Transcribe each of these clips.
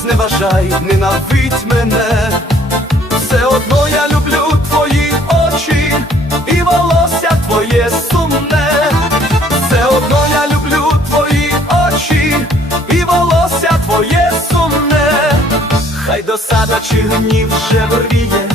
зневажай, ненавидь мене, все одно я люблю твої очі і волосся твоє сумне, все одно я люблю твої очі і волосся твоє сумне, хай досада чи гнів вже вріє,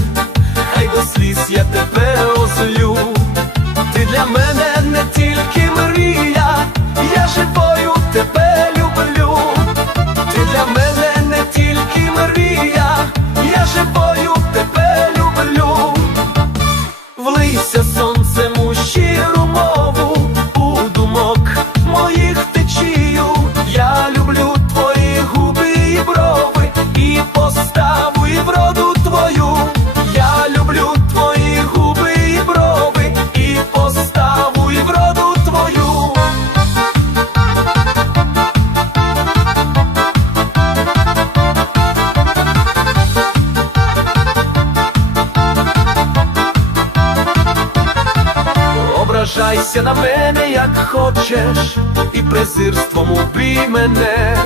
Ображайся на мене, як хочеш, і презирством убий мене.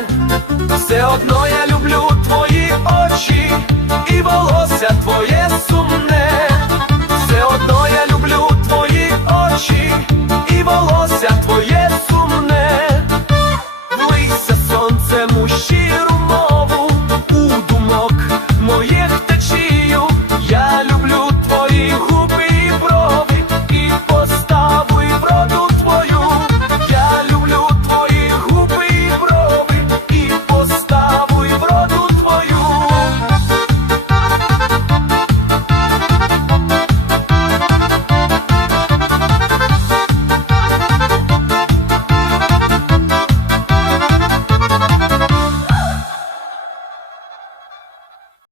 Все одно я люблю твої очі, і волосся твоє сумне, все одно я люблю твої очі, і волосся твоє сумне, Влийся сонцем у щиру мову, у думок моїх течію, я люблю твої.